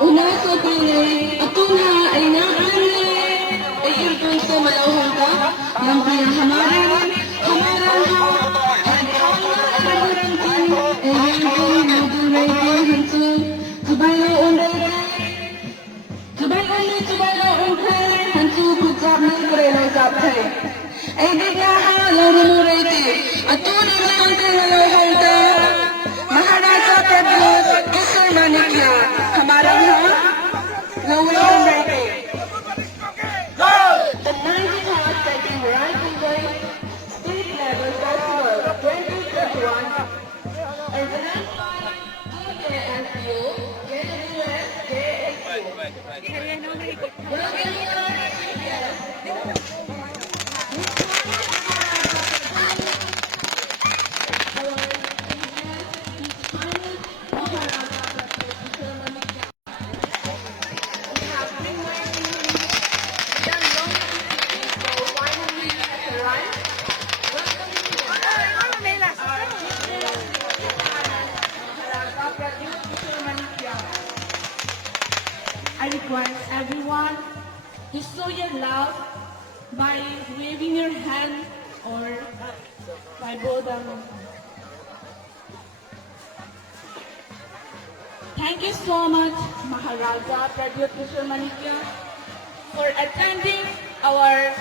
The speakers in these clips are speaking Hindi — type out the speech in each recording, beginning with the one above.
Una sa pare, atunha ay naare, ay irkun sa malawang ka, yang pinahamaran, hamaran ha, at hamaran hamaran kin, ay irkun naduray ko hansu, kabayo unday ka, kabayo unday, hansu kutsap na kuray ng sapay. Ay bigla ha, larumuray ti, atunha na ang pinalawang ka, Maharaja Pradyut Kishore Manikya, हमारा यहाँ लवण बैठे The 90th Horse Cycling Rising Race State Level Festival 2021 is an KSU, I request everyone to show your love by waving your hand or by both of them. Thank you so much, Maharaja Pradyut Kishore Manikya, for attending our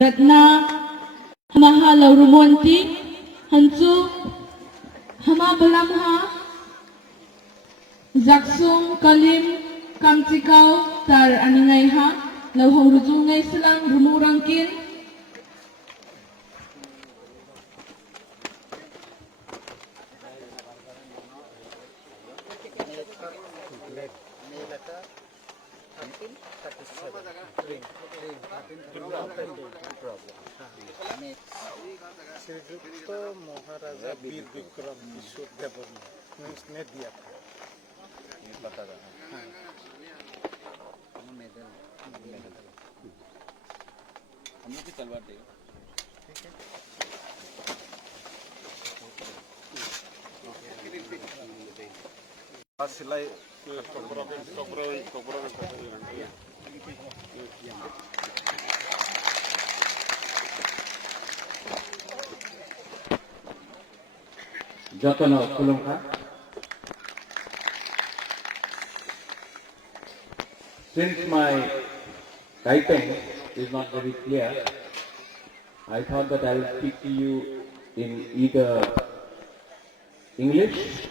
Ratna Hamahala Rumonti Hansu Hama Balamha Zaksung Kalim Kamtikau Tar Aningaiha Lauhong Rujungay Silang Rumurangkin श्रीयुक्त महाराजा वीर विक्रम किशोर देवर ने इसने दिया था ये पता था हम लोग की तलवार देगा ठीक है सिलाई Jatana Kulungka. Since my typing is not very clear, I thought that I will speak to you in either English,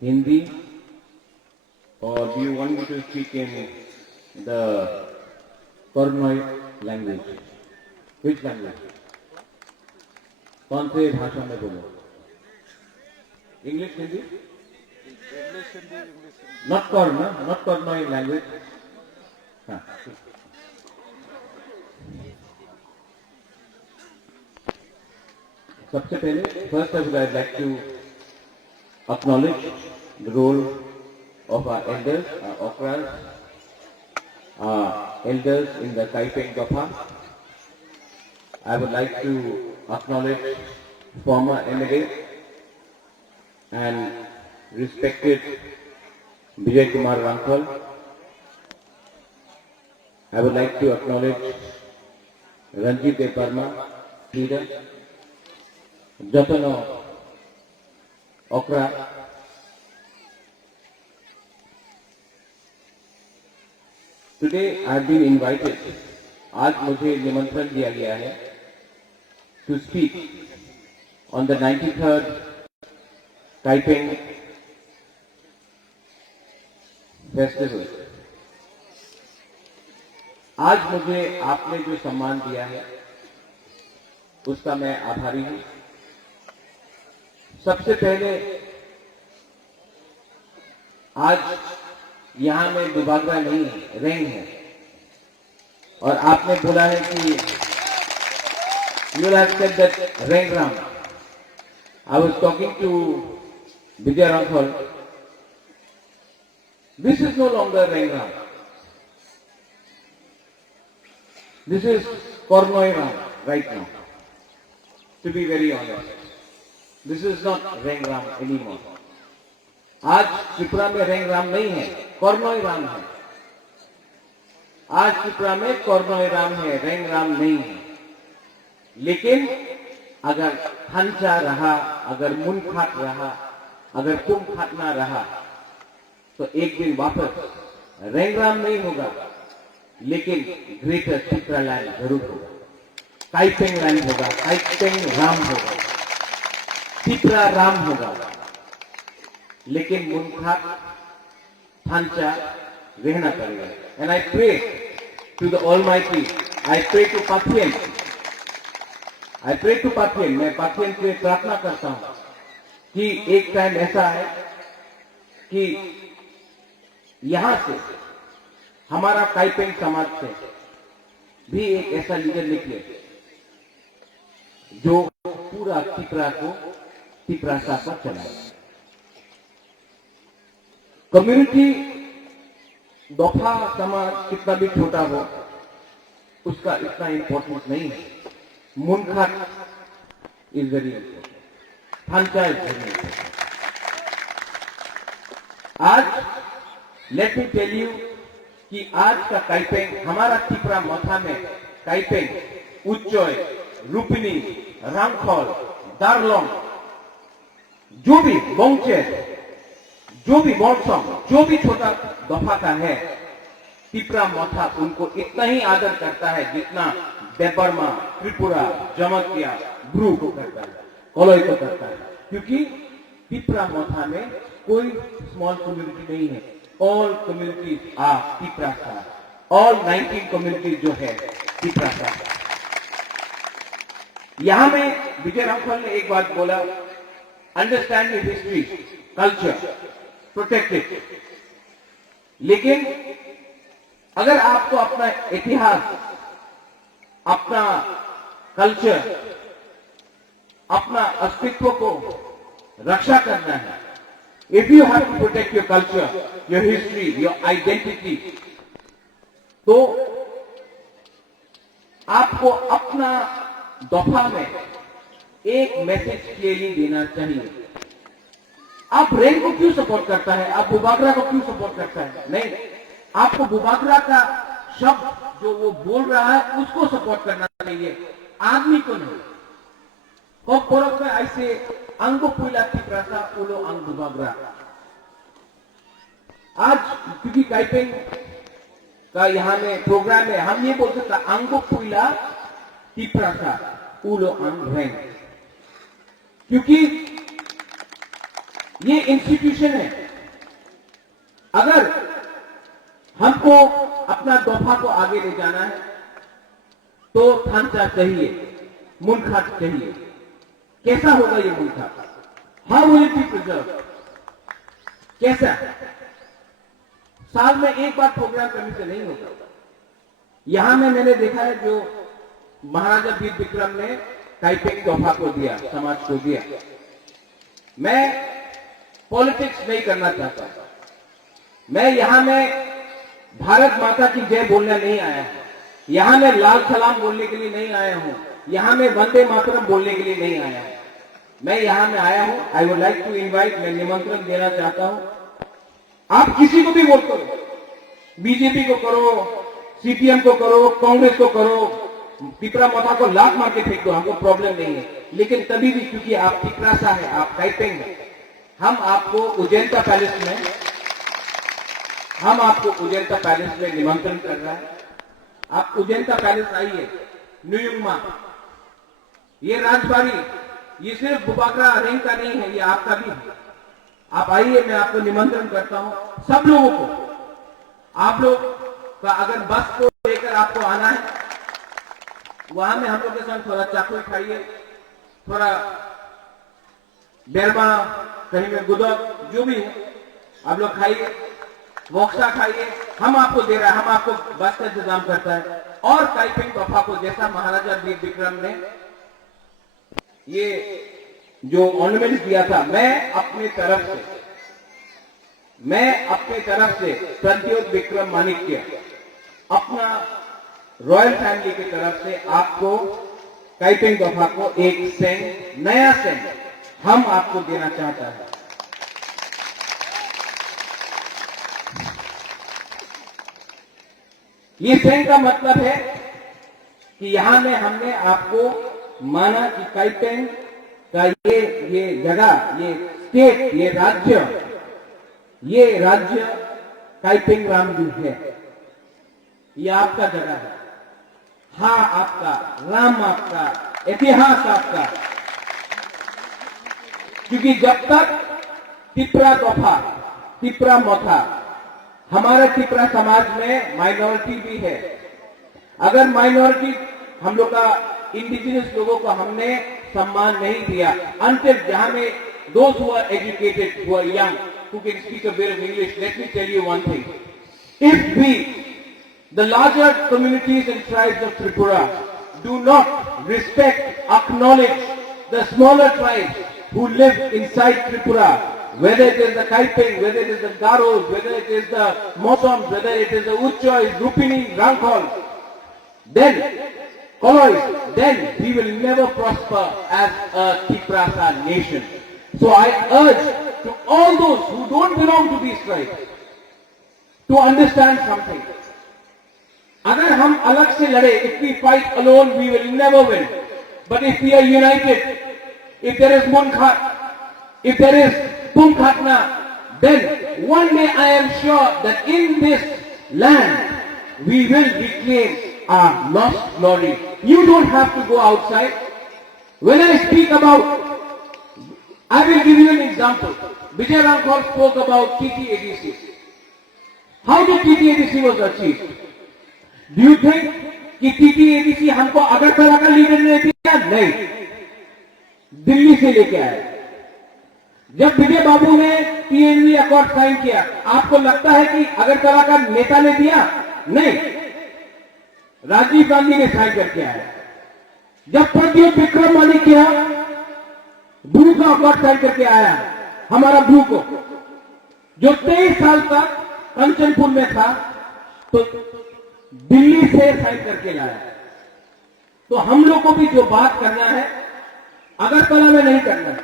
Hindi, or do you want me to speak in the Kornoi language? Which language? कौन से भाषा में बोलो? English, Hindi? English, Hindi, English, Hindi. Not Korna, not Kornoi language. हाँ. सबसे पहले, first I would like to acknowledge the role of our elders, our okras, our elders in the Kaipeng Gapha. I would like to acknowledge former MLA and respected Vijay Kumar Ramphal. I would like to acknowledge Ranjit Deparma, leader, Jatano Okra, today I have been invited, आज मुझे निमंत्रण दिया गया है to speak on the 93rd Kaiping Festival. आज मुझे आपने जो सम्मान दिया है उसका मैं आभारी हूं। सबसे पहले आज यहां में दुबागरा नहीं है, रेंग है, और आपने बोला है कि you have said that Rengram. I was talking to Vijay Ramphal. This is no longer Rengram. This is Kornoi Ram right now. To be very honest, this is not Rengram anymore. आज त्रिपुरा में रेंगराम नहीं है, कोरनोई राम है। आज त्रिपुरा में कोरनोई राम है, रेंगराम नहीं है। लेकिन अगर हंसा रहा, अगर मुनखाट रहा, अगर कुमखाटना रहा, तो एक दिन वापस रेंगराम नहीं होगा, लेकिन ग्रेटर त्रिपुरा लैंड जरूर होगा, काइपेंग लैंड होगा, काइपेंग राम होगा, त्रिपुरा राम होगा। लेकिन मुनखाट हंसा रहना पड़ेगा। And I pray to the almighty, I pray to Pathian, मैं पाथियन से प्रार्थना करता हूं कि एक टाइम ऐसा है कि यहां से हमारा काइपेंग समाज से भी एक ऐसा लीडर निकले जो पूरा त्रिपुरा को त्रिपुरा सा पर चलाए। कम्युनिटी दोफा समाज कितना भी छोटा हो, उसका इतना इंपॉर्टेंस नहीं है। Munkhat is very important, Thancha is very important. आज लेट मी टेल यू कि आज का काइपेंग, हमारा त्रिपुरा मथा में काइपेंग, उच्चोय, रूपिनी, रामखोल, दारलोंग, जो भी बोंगचेर, जो भी बोर्डसम, जो भी छोटा दफा का है, त्रिपुरा मथा उनको इतना ही आदर करता है जितना देबर्मा, त्रिपुरा, जमतिया, ब्रू को करता है, कोलोई को करता है। क्योंकि त्रिपुरा मथा में कोई स्मॉल कम्युनिटी नहीं है, ऑल कम्युनिटीज आर त्रिपुरा सा, ऑल 19 कम्युनिटीज जो है त्रिपुरा सा। यहां में विजय रामफल ने एक बात बोला, understand the history, culture, protect it. लेकिन अगर आपको अपना इतिहास, अपना कल्चर, अपना अस्तित्व को रक्षा करना है, if you have to protect your culture, your history, your identity, तो आपको अपना दफा में एक मैसेज क्लियरली देना चाहिए। आप रेन को क्यों सपोर्ट करता है, आप बुबागरा को क्यों सपोर्ट करता है? नहीं, आपको बुबागरा का शब्द जो वो बोल रहा है उसको सपोर्ट करना चाहिए, आदमी को नहीं। कोपोरक में ऐसे अंगो पुलाती प्रसा उलो अंग बुबागरा। आज क्योंकि काइपेंग का यहाँ में प्रोग्राम है, हम ये बोल सकते अंगो पुला तिप्रसा उलो अंग रेंग, क्योंकि ये इंस्टीट्यूशन है। अगर हमको अपना दफा को आगे ले जाना है तो थांचा चाहिए, मुनखाट चाहिए। कैसा होगा ये मुनखाट? How will it be preserve? कैसा? साल में एक बार प्रोग्राम करने से नहीं होगा। यहां में मैंने देखा है जो महाराजा वीर विक्रम ने काइपेंग दफा को दिया, समाज को दिया। मैं पॉलिटिक्स नहीं करना चाहता, मैं यहां में भारत माता की जय बोलने नहीं आया हूं, यहां मैं लाल सलाम बोलने के लिए नहीं आया हूं, यहां मैं वंदे मातरम बोलने के लिए नहीं आया हूं। मैं यहां में आया हूं, I would like to invite, मैं निमंत्रण देना चाहता हूं, आप किसी को भी वोट करो, बीजेपी को करो, सीपीएम को करो, कांग्रेस को करो, पिपरा मोथा को लात मार के फेंक दो, हमको प्रॉब्लम नहीं है। लेकिन तभी भी क्योंकि आप पिपरासा है, आप काइपेंग है, हम आपको उजैंता पैलेस में निमंत्रण कर रहा है। आप उजैंता पैलेस आइए, न्यूयुमा, ये राजबाड़ी, ये सिर्फ बुबाकरा रेंग का नहीं है, ये आपका भी है। आप आइए, मैं आपको निमंत्रण करता हूं, सब लोगों को। आप लोग का अगर बस को लेकर आपको आना है, वहां में हम लोग के साथ थोड़ा चाकू खाइए, थोड़ा बेरमा, कहीं में गुदक, जो भी है आप लोग खाइए, मोक्सा खाइए, हम आपको दे रहा है, हम आपको बस का इंतजाम करता है। और काइपिंग तोहफा को जैसा महाराजा वीर विक्रम ने ये जो ऑर्नामेंट दिया था, मैं अपने तरफ से प्रद्योत विक्रम माणिक्य अपना रॉयल फैमिली की तरफ से आपको काइपिंग तोहफा को एक सेंग, नया सेंग हम आपको देना चाहता है। ये सेंग का मतलब है कि यहां में हमने आपको माना कि काइपेंग का ये जगह, ये स्टेट, ये राज्य काइपेंग रामजी है, ये आपका जगह है। हाँ आपका, राम आपका, इतिहास आपका। क्योंकि जब तक तिपरा तोहफा, तिपरा मोथा, हमारे तिपरा समाज में माइनॉरिटी भी है। अगर माइनॉरिटी, हम लोग का इंडिजिनस लोगों को हमने सम्मान नहीं दिया, अंतिम जहां में those who are educated, who are young, who can speak a bit of English, let me tell you one thing. If we, the larger communities and tribes of Tripura, do not respect, acknowledge the smaller tribes who live inside Tripura, whether it is the Kaiping, whether it is the Garos, whether it is the Mosoms, whether it is the Uchchois, Rupini, Rangkhol, then we will never prosper as a Tiprasa nation. So I urge to all those who don't belong to these tribes to understand something. अगर हम अलग से लड़े, if we fight alone, we will never win. But if we are united, if there is Munkhat, if there is Pumkhatna, then one day I am sure that in this land we will reclaim our lost glory. You don't have to go outside. When I speak about, I will give you an example. Vijay Rangkhol spoke about TTADC. How the TTADC was achieved? Do you think कि TTADC हमको अगरतला का लीडर ने दिया? नहीं, दिल्ली से लेके आया। जब विजय बाबू ने TNV अकॉर्ड साइन किया, आपको लगता है कि अगरतला का नेता ने दिया? नहीं, राजीव गांधी ने साइन करके आया। जब प्रद्योत विक्रम माणिक्य ब्रू का अकॉर्ड साइन करके आया, हमारा ब्रू को, जो 23 साल तक कंचनपुर में था, तो दिल्ली से साइन करके लाया। तो हम लोग को भी जो बात करना है, अगरतला में नहीं करना है,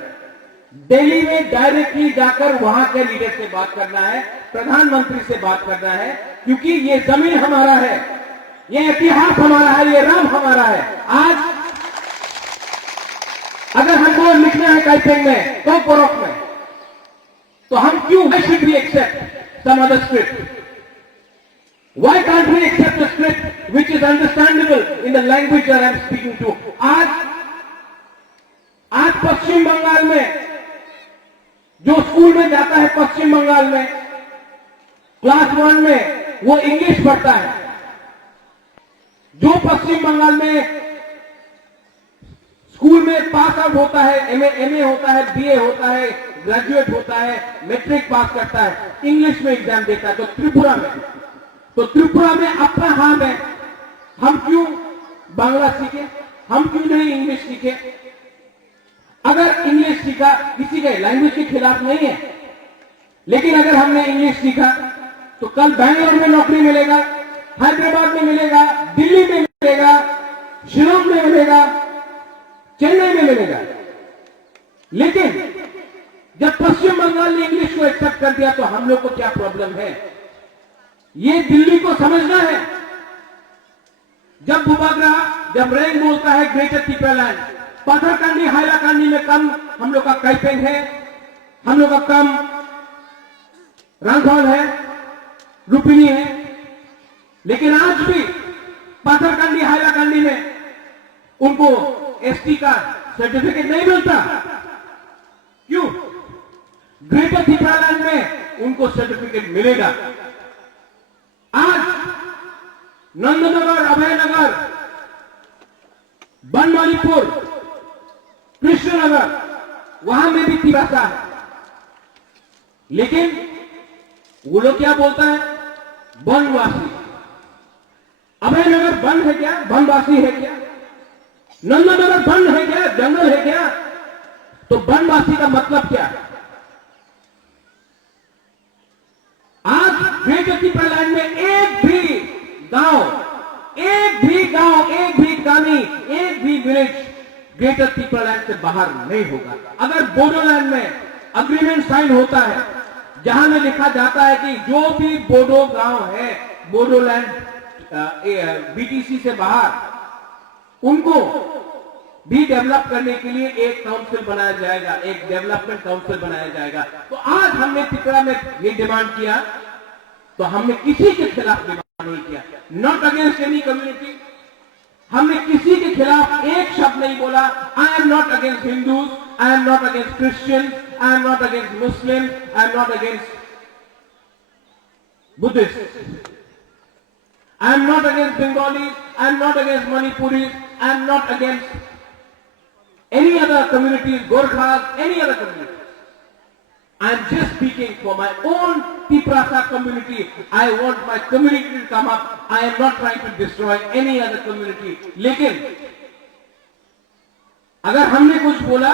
दिल्ली में डायरेक्टली जाकर वहां के लीडर से बात करना है, प्रधानमंत्री से बात करना है, क्योंकि ये जमीन हमारा है, ये इतिहास हमारा है, ये राम हमारा है। आज अगर हमको लिखना है काइपेंग में, तो कोरक में, तो हम क्यों, why should we accept some other script? Why can't we accept a script which is understandable in the language that I am speaking to? आज पश्चिम बंगाल में जो स्कूल में जाता है, पश्चिम बंगाल में क्लास 1 में वो इंग्लिश पढ़ता है। जो पश्चिम बंगाल में स्कूल में पास आउट होता है, एमए होता है, बीए होता है, ग्रेजुएट होता है, मैट्रिक पास करता है, इंग्लिश में एग्जाम देता है। तो त्रिपुरा में अपना हाथ है, हम क्यों बांग्ला सीखे, हम क्यों नहीं इंग्लिश सीखे? अगर इंग्लिश सीखा, किसी के लैंग्वेज के खिलाफ नहीं है, लेकिन अगर हमने इंग्लिश सीखा तो कल बैंगलोर में नौकरी मिलेगा, हैदराबाद में मिलेगा, दिल्ली में मिलेगा, शिलोंग में मिलेगा, चेन्नई में मिलेगा। लेकिन जब पश्चिम बंगाल ने इंग्लिश को एक्सेप्ट कर दिया तो हम लोग को क्या प्रॉब्लम है, ये दिल्ली को समझना है। जब बुबागरा, जब रेंग बोलता है ग्रेटर त्रिपुरालैंड, पाथरकांडी हाइलाकांडी में कम हम लोग का काइपेंग है, हम लोग का कम रंगौल है, रुपिनी है, लेकिन आज भी पाथरकांडी हाइलाकांडी में उनको एसटी का सर्टिफिकेट नहीं मिलता। क्यों? ग्रेटर त्रिपुरालैंड में उनको सर्टिफिकेट मिलेगा। आज नंदनगर, अभयनगर, बनमालीपुर, कृष्णनगर, वहां में भी तिरासा है, लेकिन वो लोग क्या बोलता है? बनवासी। अभयनगर वन है क्या? बनवासी है क्या? नंदनगर वन है क्या? जंगल है क्या? तो बनवासी का मतलब क्या? आज ग्रेटर त्रिपुरालैंड में एक भी गांव, एक भी गानी, एक भी विलेज ग्रेटर त्रिपुरालैंड से बाहर नहीं होगा। अगर बोडोलैंड में अग्रीमेंट साइन होता है जहां में लिखा जाता है कि जो भी बोडो गांव है बोडोलैंड बीटीसी से बाहर, उनको भी डेवलप करने के लिए एक काउंसिल बनाया जाएगा, एक डेवलपमेंट काउंसिल बनाया जाएगा। तो आज हमने त्रिपुरा में ये डिमांड किया, तो हमने किसी के खिलाफ डिमांड नहीं किया, नॉट अगेंस्ट एनी कम्युनिटी। हमने किसी के खिलाफ एक शब्द नहीं बोला। I am not against Hindus, I am not against Christian, I am not against Muslim, I am not against Buddhist, I am not against Bengalis, I am not against Manipuris, I am not against any other communities, Gorkhas, any other communities. I am just speaking for my own Tiprasa community. I want my community to come up. I am not trying to destroy any other community. लेकिन अगर हमने कुछ बोला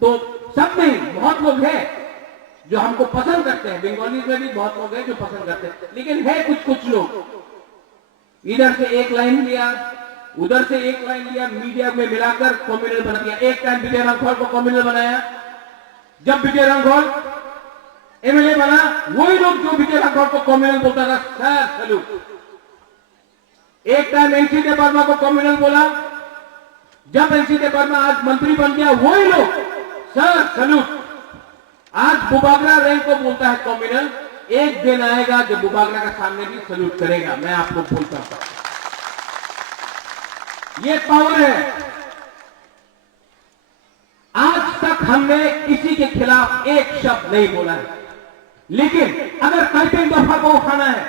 तो सब में बहुत लोग हैं जो हमको पसंद करते हैं, बंगालीज में भी बहुत लोग हैं जो पसंद करते हैं, लेकिन है कुछ लोग इधर से एक लाइन लिया, उधर से एक लाइन लिया, मीडिया में मिलाकर कम्युनल बना दिया। एक टाइम विजय रांघोल को कम्युनल बनाया। जब विजय रांघोल एमएलए बना, वही लोग जो विजय रांघोल को कम्युनल बोलता था, सर सैल्यूट। एक टाइम एनसी देवर्मा को कम्युनल बोला, जब एनसी देवर्मा आज मंत्री बन गया, वही लोग सर सैल्यूट। आज बुबागरा रैंक को बोलता है कम्युनल। एक दिन आएगा जब बुबागरा के सामने भी सैल्यूट करेगा, मैं आपको बोलता हूं। ये पावर है। आज तक हमने किसी के खिलाफ एक शब्द नहीं बोला है, लेकिन अगर काइपेंग दफा को उठाना है,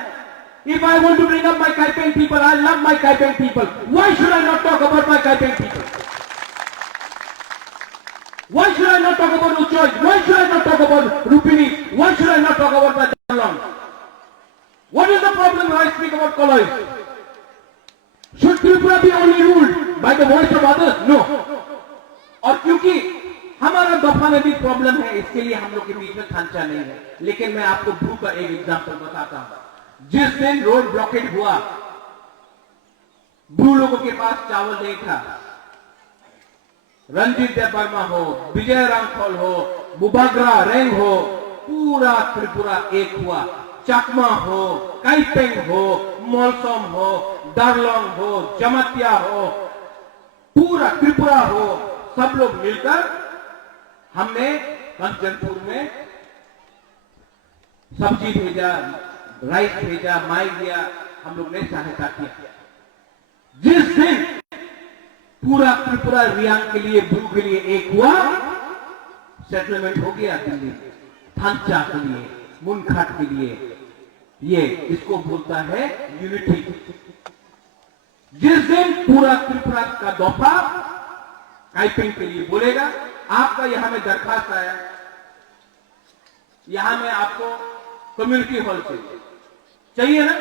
if I want to bring up my Kaipeng people, I love my Kaipeng people. Why should I not talk about my Kaipeng people? Why should I not talk about Uchoi? Why should I not talk about Rupini? Why should I not talk about my Jalong? What is the problem when I speak about Koloi? Should Tripura be only ruled by the voice of others? No. और क्योंकि हमारा दफा में भी प्रॉब्लम है, इसके लिए हम लोग के बीच में खांचा नहीं है। लेकिन मैं आपको ब्रू का एक एग्जांपल बताता हूं। जिस दिन रोड ब्लॉकेज हुआ, ब्रू लोगों के पास चावल नहीं था। रंजीत देवर्मा हो, विजय रांघोल हो, बुबागरा रेंग हो, पूरा त्रिपुरा एक हुआ। चकमा हो, काइपेंग हो, मोलसोम हो, दारलोंग हो, जमतिया हो, पूरा त्रिपुरा हो, सब लोग मिलकर हमने कंचनपुर में सब्जी भेजा, राइस भेजा, माई दिया, हम लोग ने सहायता किया। जिस दिन पूरा त्रिपुरा रियांग के लिए, ब्रू के लिए एक हुआ, सेटलमेंट हो गया दिल्ली, थांचा के लिए, मुनखाट के लिए। ये इसको बोलता है यूनिटी। जिस दिन पूरा त्रिपुरा का दफा काइपिंग के लिए बोलेगा, आपका यहां में दरखास्त आया, यहां में आपको कम्युनिटी हॉल चाहिए ना?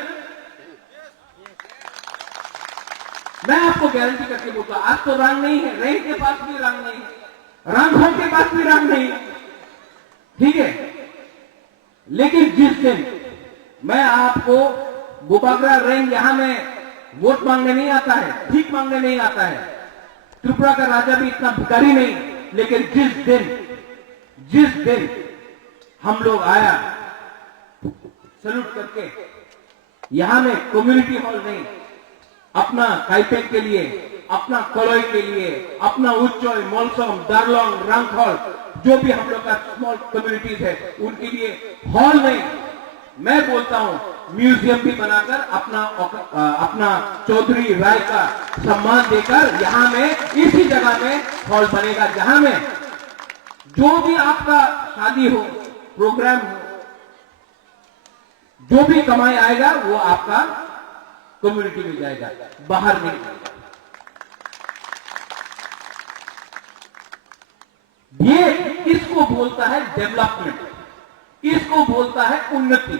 मैं आपको गारंटी करके बोलता, आज तो रंग नहीं है, रैंक के पास भी रंग नहीं है, रांघोल के पास भी रंग नहीं, ठीक है। लेकिन जिस दिन मैं आपको बुबागरा रैंक यहां में वोट मांगने नहीं आता है, ठीक मांगने नहीं आता है, त्रिपुरा का राजा भी इतना भिखारी नहीं लेकिन जिस दिन हम लोग आया सल्यूट करके, यहां में कम्युनिटी हॉल नहीं, अपना काइपेंग के लिए, अपना कलोई के लिए, अपना उच्चोय, मोलसम, दारलोंग, रंगहॉल, जो भी हम लोग का स्मॉल कम्युनिटीज है, उनके लिए हॉल नहीं, मैं बोलता हूं म्यूजियम भी बनाकर अपना चौधरी राय का सम्मान देकर यहां में इसी जगह में हॉल बनेगा, जहां में जो भी आपका शादी हो, प्रोग्राम हो, जो भी कमाई आएगा वो आपका कम्युनिटी में जाएगा, बाहर नहीं जाएगा। ये इसको बोलता है डेवलपमेंट, इसको बोलता है उन्नति।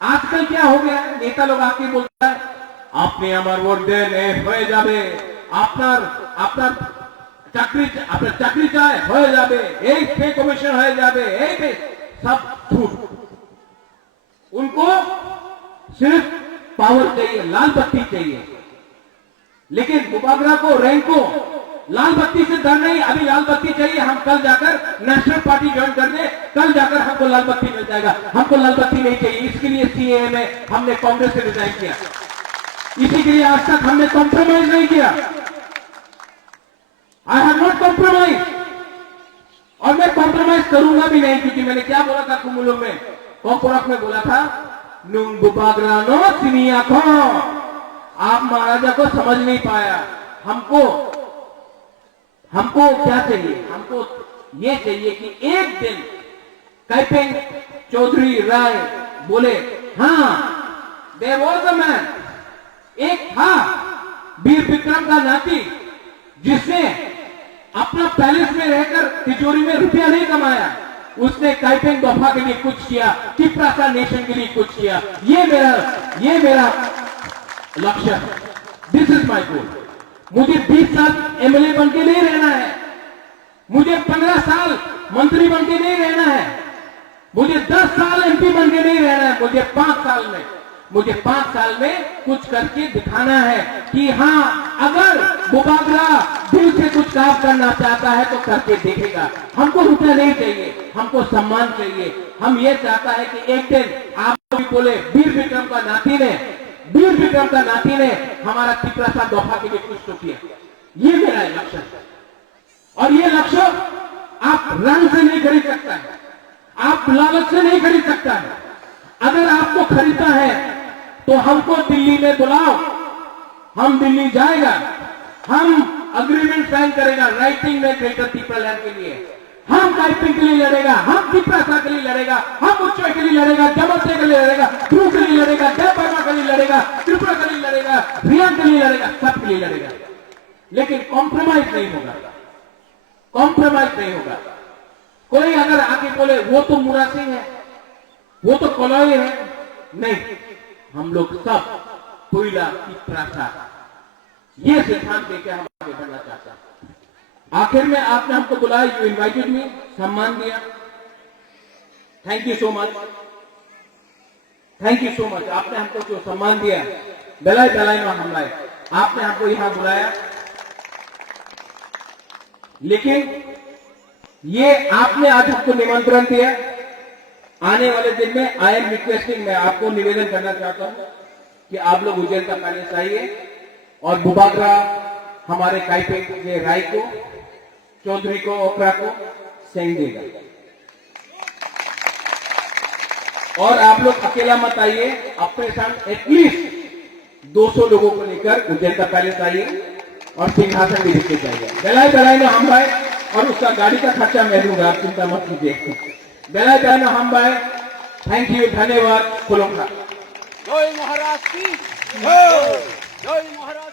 आजकल क्या हो गया है, नेता लोग आके बोलता है আপনি আমার ভোট দেন হয়ে যাবে, আপনার চাকরি চায় হয়ে যাবে, এই पे कमीशन হয়ে যাবে, এই पे सब झूठ। उनको सिर्फ पावर चाहिए, लाल बत्ती चाहिए। लेकिन बुबागरा को, रैंक को लाल बत्ती से डर नहीं, अभी लाल बत्ती चाहिए, हम कल जाकर नेशनल पार्टी ज्वाइन कर दे, कल जाकर हमको लाल बत्ती मिल जाएगा। हमको लाल बत्ती नहीं चाहिए, इसके लिए सीएए में हमने कांग्रेस से रिजाइन किया, इसी के लिए आज तक हमने कॉम्प्रोमाइज नहीं किया। आई हैव नॉट कॉम्प्रोमाइज, और मैं कॉम्प्रोमाइज करूंगा भी नहीं, क्योंकि मैंने क्या बोला था कुमुलुंग में, कोपोरक में बोला था, नुंग बुबागरानो सिनिया को, आप महाराजा को समझ नहीं पाया। हमको क्या चाहिए, हमको ये चाहिए कि एक दिन काइपेंग चौधरी राय बोले, हाँ देयर वाज अ मैन, एक था वीर विक्रम का नाती, जिसने अपना पैलेस में रहकर तिजोरी में रुपया नहीं कमाया, उसने काइपेंग दफा के लिए कुछ किया, तिप्रासा नेशन के लिए कुछ किया। ये मेरा लक्ष्य है, दिस इज माई गोल। मुझे 20 साल एमएलए बन के नहीं रहना है, मुझे 15 साल मंत्री बन के नहीं रहना है, मुझे 10 साल एमपी बन के नहीं रहना है, मुझे 5 साल में कुछ करके दिखाना है कि हाँ, अगर बुबागरा दिल से कुछ काम करना चाहता है तो करके देखेगा। हमको रुपया नहीं चाहिए, हमको सम्मान चाहिए। हम ये चाहता है कि एक दिन आप भी बोले, वीर विक्रम का नाती ने हमारा तिप्रासा दफा के लिए कुछ तो किया। ये मेरा लक्ष्य है, और ये लक्ष्य आप रंग से नहीं खरीद सकता है, आप लालच से नहीं खरीद सकता है। अगर आपको खरीदना है तो हमको दिल्ली में बुलाओ, हम दिल्ली जाएगा, हम अग्रीमेंट साइन करेगा राइटिंग में ग्रेटर तिप्रालैंड के लिए, हम काइपिंग के लिए लड़ेगा, हम तिप्रासा के लिए लड़ेगा, हम उच्चोय के लिए लड़ेगा, जमसे के लिए लड़ेगा, ध्रुव के लिए लड़ेगा, जयपरमा के लिए लड़ेगा, त्रिपुरा के लिए लड़ेगा, रियांग के लिए लड़ेगा, सबके लिए लड़ेगा। लेकिन कॉम्प्रोमाइज नहीं होगा। कोई अगर आके बोले वो तो मुरा सिंह है, वो तो कलोई है, नहीं, हम लोग सब कोयला तिप्रासा, ये सिद्धांत देके हम आगे बढ़ना चाहते हैं। आखिर में आपने हमको बुलाया, यू इनवाइटेड मी, सम्मान दिया, थैंक यू सो मच, आपने हमको जो सम्मान दिया, बेलाई में हमलाए, आपने हमको यहां बुलाया। लेकिन ये आपने आज हमको निमंत्रण दिया, आने वाले दिन में आई एम रिक्वेस्टिंग, मैं आपको निवेदन करना चाहता हूं कि आप लोग उज्जैन का पैलेस आइए और बुबागरा हमारे काइपेंग के राय को, चौधरी को, ओकरा को सेंग देगा। और आप लोग अकेला मत आइए, अपने साथ एटलीस्ट 200 लोगों को लेकर उज्जैन का पैलेस आइए और सिंहासन भी लेके जाइए। बेलाई में हम भाई, और उसका गाड़ी का खर्चा मैं दूंगा, आप चिंता मत कीजिए। बेलाई में हम भाई, थैंक यू, धन्यवाद, खुलूंगा। जय महाराज की जय, जय महाराज।